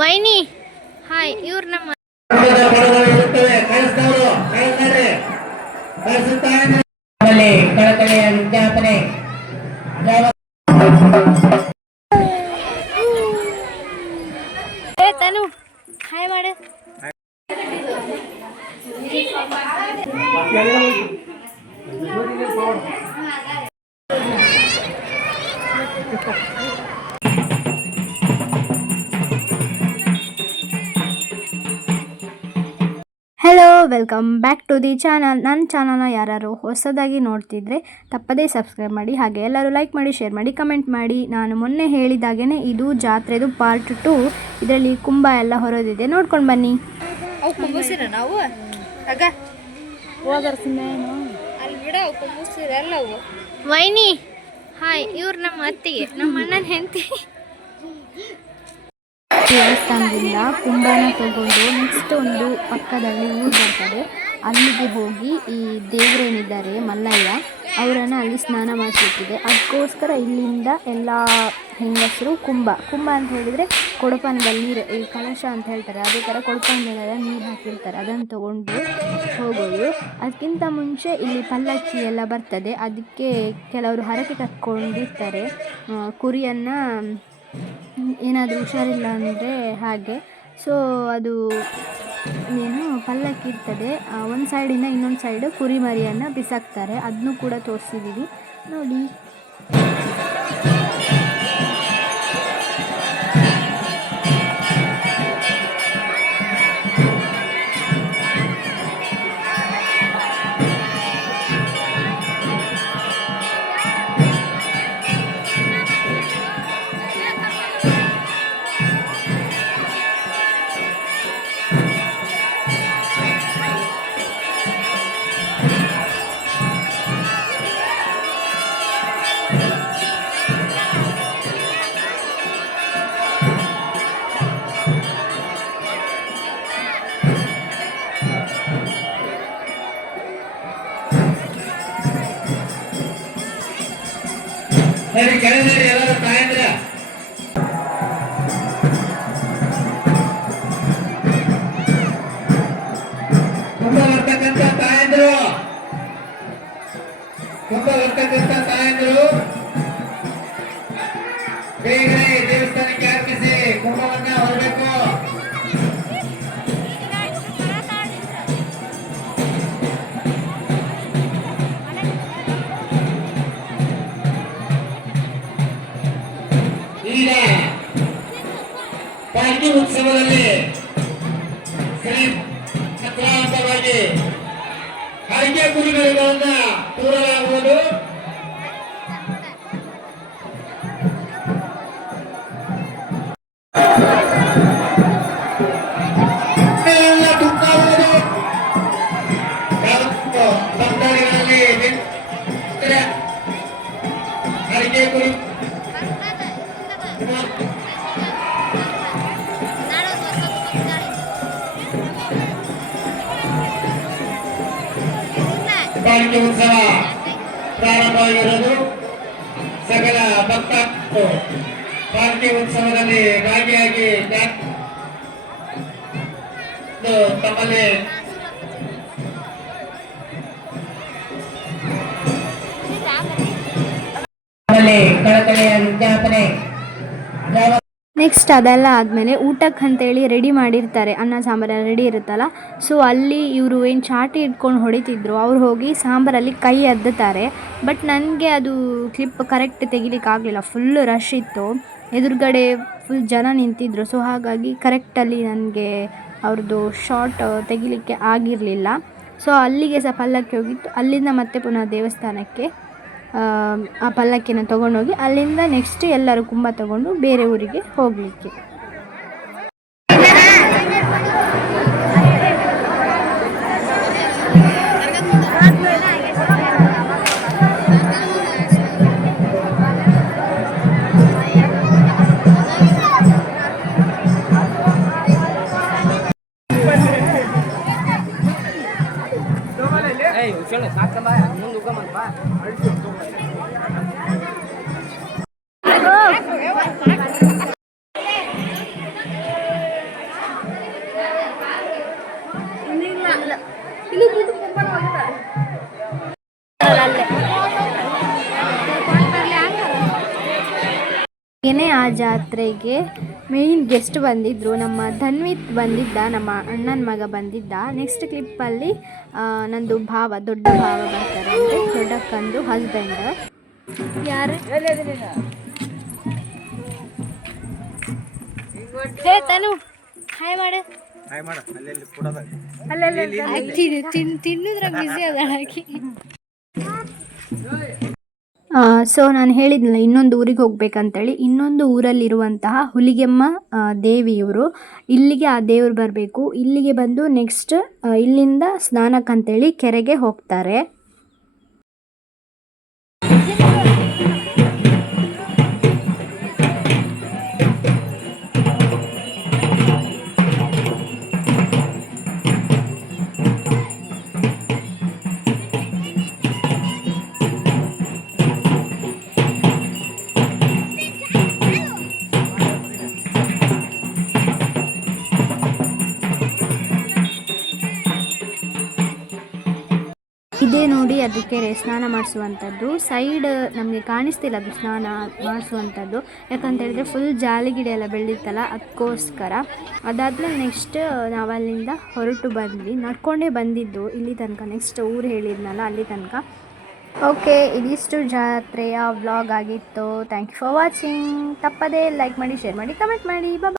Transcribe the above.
ವೈನಿ hi ಇವ್ರು ನಮ್ಮ ಕಳಕಳಿಯ ವಿಜ್ಞಾಪನೆ. ತನು ಹಾಯ್ ಮಾಡು. Hello, welcome back to the channel. ನನ್ನ ಚಾನಲ್ನ ಯಾರು ಹೊಸದಾಗಿ ನೋಡ್ತಿದ್ರೆ ತಪ್ಪದೇ ಸಬ್ಸ್ಕ್ರೈಬ್ ಮಾಡಿ, ಹಾಗೆ ಎಲ್ಲರೂ ಲೈಕ್ ಮಾಡಿ, ಶೇರ್ ಮಾಡಿ, ಕಮೆಂಟ್ ಮಾಡಿ. ನಾನು ಮೊನ್ನೆ ಹೇಳಿದಾಗೇ ಇದು ಜಾತ್ರೆದು ಪಾರ್ಟ್ 2. ಇದರಲ್ಲಿ ಕುಂಭ ಎಲ್ಲ ಹೊರೋದಿದೆ, ನೋಡ್ಕೊಂಡು ಬನ್ನಿ. ಅವು ಕುಂಬಸಿರ ನಾವು ಆಗ ಅಲ್ಲಿ ಬಿಡ ಕುಂಬಸಿರಲ್ಲ ಅವು. ವೈನಿ ಹಾಯ್ ಇವ್ರು ನಮ್ಮ ಅತ್ತಿಗೆ, ನಮ್ಮ ಅಣ್ಣನ ಹೆಂಡತಿ. ದೇವಸ್ಥಾನದಿಂದ ಕುಂಭನ ತಗೊಂಡು ನೆಕ್ಸ್ಟ್ ಒಂದು ಪಕ್ಕದಲ್ಲಿ ಊರು ಬರ್ತದೆ, ಅಲ್ಲಿಗೆ ಹೋಗಿ ಈ ದೇವರೇನಿದ್ದಾರೆ ಮಲ್ಲಯ್ಯ ಅವರನ್ನು ಅಲ್ಲಿ ಸ್ನಾನ ಮಾಡಿಸ್ಲಿಕ್ಕಿದೆ. ಅದಕ್ಕೋಸ್ಕರ ಇಲ್ಲಿಂದ ಎಲ್ಲ ಹೆಂಗಸರು ಕುಂಭ ಅಂತ ಹೇಳಿದರೆ ಕೊಡಪಾನದಲ್ಲಿ ನೀರು, ಈ ಕಲಶ ಅಂತ ಹೇಳ್ತಾರೆ, ಅದೇ ಥರ ಕೊಡಪಾನದಲ್ಲೆಲ್ಲ ನೀರು ಹಾಕಿರ್ತಾರೆ, ಅದನ್ನು ತೊಗೊಂಡು ಹೋಗೋದು. ಅದಕ್ಕಿಂತ ಮುಂಚೆ ಇಲ್ಲಿ ಪಲ್ಲಕ್ಕಿ ಎಲ್ಲ ಬರ್ತದೆ, ಅದಕ್ಕೆ ಕೆಲವರು ಹರಕೆ ಕಟ್ಕೊಂಡಿರ್ತಾರೆ, ಕುರಿಯನ್ನು ಏನಾದರೂ ಹುಷಾರಿಲ್ಲ ಅಂದರೆ ಹಾಗೆ. ಸೊ ಅದು ಏನು ಪಲ್ಲಕ್ಕಿ ಇರ್ತದೆ, ಒಂದು ಸೈಡಿಂದ ಇನ್ನೊಂದು ಸೈಡು ಕುರಿ ಮರಿಯನ್ನು ಬಿಸಾಕ್ತಾರೆ, ಅದನ್ನು ಕೂಡ ತೋರಿಸಿದ್ದೀವಿ ನೋಡಿ. ಎಲ್ಲರೂ ತಾಯಂದ್ರ ತುಂಬ ಬರ್ತಕ್ಕಂಥ ತಾಯಂದ್ರು ಬೇಗನೆ ದೇವಸ್ಥಾನಕ್ಕೆ ಅರ್ಪಿಸಿ ಕುಂಭವನ್ನ ಹೊರಬೇಕು. ಈಗ ಪಾಲ್ಕಿ ಉತ್ಸವದಲ್ಲಿ ಶ್ರೀ ಹಂತವಾಗಿ ಹರಕೆ ಕುರಿಗಳನ್ನು ತೂರಲಾಗುವುದು. ಭಕ್ತಾದಿಗಳಲ್ಲಿ ಹರಕೆ ಕುರಿ ಪಾಲ್ಕಿ ಉತ್ಸವ ಪ್ರಾರಂಭವಾಗಿರುವುದು. ಸಕಲ ಭಕ್ತರು ಪಾಲ್ಕಿ ಉತ್ಸವದಲ್ಲಿ ಭಾಗಿಯಾಗಿ ತಮ್ಮಲ್ಲಿ ಕಳಕಳಿಯ ವಿಜ್ಞಾಪನೆ. ನೆಕ್ಸ್ಟ್ ಅದೆಲ್ಲ ಆದಮೇಲೆ ಊಟಕ್ಕೆ ಅಂತೇಳಿ ರೆಡಿ ಮಾಡಿರ್ತಾರೆ, ಅನ್ನ ಸಾಂಬಾರೆಲ್ಲ ರೆಡಿ ಇರುತ್ತಲ್ಲ. ಸೊ ಅಲ್ಲಿ ಇವರು ಏನು ಚಾಟಿ ಇಟ್ಕೊಂಡು ಹೊಡಿತಿದ್ರು, ಅವ್ರು ಹೋಗಿ ಸಾಂಬಾರಲ್ಲಿ ಕೈ ಅದ್ದುತ್ತಾರೆ. ಬಟ್ ನನಗೆ ಅದು ಕ್ಲಿಪ್ ಕರೆಕ್ಟ್ ತೆಗಿಲಿಕ್ಕೆ ಆಗಲಿಲ್ಲ, ಫುಲ್ಲು ರಶ್ ಇತ್ತು, ಎದುರುಗಡೆ ಫುಲ್ ಜನ ನಿಂತಿದ್ರು. ಸೊ ಹಾಗಾಗಿ ಕರೆಕ್ಟಲ್ಲಿ ನನಗೆ ಅವ್ರದ್ದು ಶಾರ್ಟ್ ತೆಗಿಲಿಕ್ಕೆ ಆಗಿರಲಿಲ್ಲ. ಸೊ ಅಲ್ಲಿಗೆ ಸಹ ಪಲ್ಲಕ್ಕಿ ಹೋಗಿತ್ತು, ಅಲ್ಲಿಂದ ಮತ್ತೆ ಪುನಃ ದೇವಸ್ಥಾನಕ್ಕೆ ಆ ಪಲ್ಲಕ್ಕಿನ ತೊಗೊಂಡೋಗಿ ಅಲ್ಲಿಂದ ನೆಕ್ಸ್ಟ್ ಎಲ್ಲರೂ ಕುಂಭ ತಗೊಂಡು ಬೇರೆ ಊರಿಗೆ ಹೋಗಲಿಕ್ಕೆ. ಏನೇ ಆ ಜಾತ್ರೆಗೆ ಮೇಯ್ನ್ ಗೆಸ್ಟ್ ಬಂದಿದ್ದರು. ನಮ್ಮ ಧನ್ವಿತ್ ಬಂದಿದ್ದ, ನಮ್ಮ ಅಣ್ಣನ ಮಗ ಬಂದಿದ್ದ. ನೆಕ್ಸ್ಟ್ ಕ್ಲಿಪ್ಪಲ್ಲಿ ನಂದು ದೊಡ್ಡ ಭಾವ ಬರ್ತಾರೆ, ಅಂದರೆ ದೊಡ್ಡಕ್ಕಂದು ಹಸ್ಬೆಂಡ್. ಯಾರು ಹೇ ತನು ಹಾಯ್ ಮಾಡು. ತಿನ್ನುದ್ರಾಗ ಬಿಸಿ ಅದ ಹಾಕಿ. ಸೊ ನಾನು ಹೇಳಿದ್ನಲ್ಲ ಇನ್ನೊಂದು ಊರಿಗೆ ಹೋಗ್ಬೇಕಂತೇಳಿ. ಇನ್ನೊಂದು ಊರಲ್ಲಿರುವಂತಹ ಹುಲಿಗೆಮ್ಮ ದೇವಿ ಇವರು. ಇಲ್ಲಿಗೆ ಆ ದೇವ್ರು ಬರಬೇಕು. ಇಲ್ಲಿಗೆ ಬಂದು ನೆಕ್ಸ್ಟ್ ಇಲ್ಲಿಂದ ಸ್ನಾನಕ್ಕಂತೇಳಿ ಕೆರೆಗೆ ಹೋಗ್ತಾರೆ. ಇದೇ ನೋಡಿ ಅದು ಕೆರೆ, ಸ್ನಾನ ಮಾಡಿಸುವಂಥದ್ದು. ಸೈಡ್ ನಮಗೆ ಕಾಣಿಸ್ತಿಲ್ಲ ಅದು ಸ್ನಾನ ಮಾಡಿಸುವಂಥದ್ದು, ಯಾಕಂತೇಳಿದ್ರೆ ಫುಲ್ ಜಾಲಿಗಿಡ ಎಲ್ಲ ಬೆಳೀತಲ್ಲ, ಅದಕ್ಕೋಸ್ಕರ. ಅದಾದಮೇಲೆ ನೆಕ್ಸ್ಟ್ ನಾವಲ್ಲಿಂದ ಹೊರಟು ಬಂದ್ವಿ, ನಡ್ಕೊಂಡೇ ಬಂದಿದ್ದು ಇಲ್ಲಿ ತನಕ. ನೆಕ್ಸ್ಟ್ ಊರು ಹೇಳಿದ್ನಲ್ಲ ಅಲ್ಲಿ ತನಕ. ಓಕೆ, ಇದಿಷ್ಟು ಜಾತ್ರೆಯ ವ್ಲಾಗ್ ಆಗಿತ್ತು. Thank you for watching. ತಪ್ಪದೇ ಲೈಕ್ ಮಾಡಿ, ಶೇರ್ ಮಾಡಿ, ಕಮೆಂಟ್ ಮಾಡಿ. ಬಾಯ್.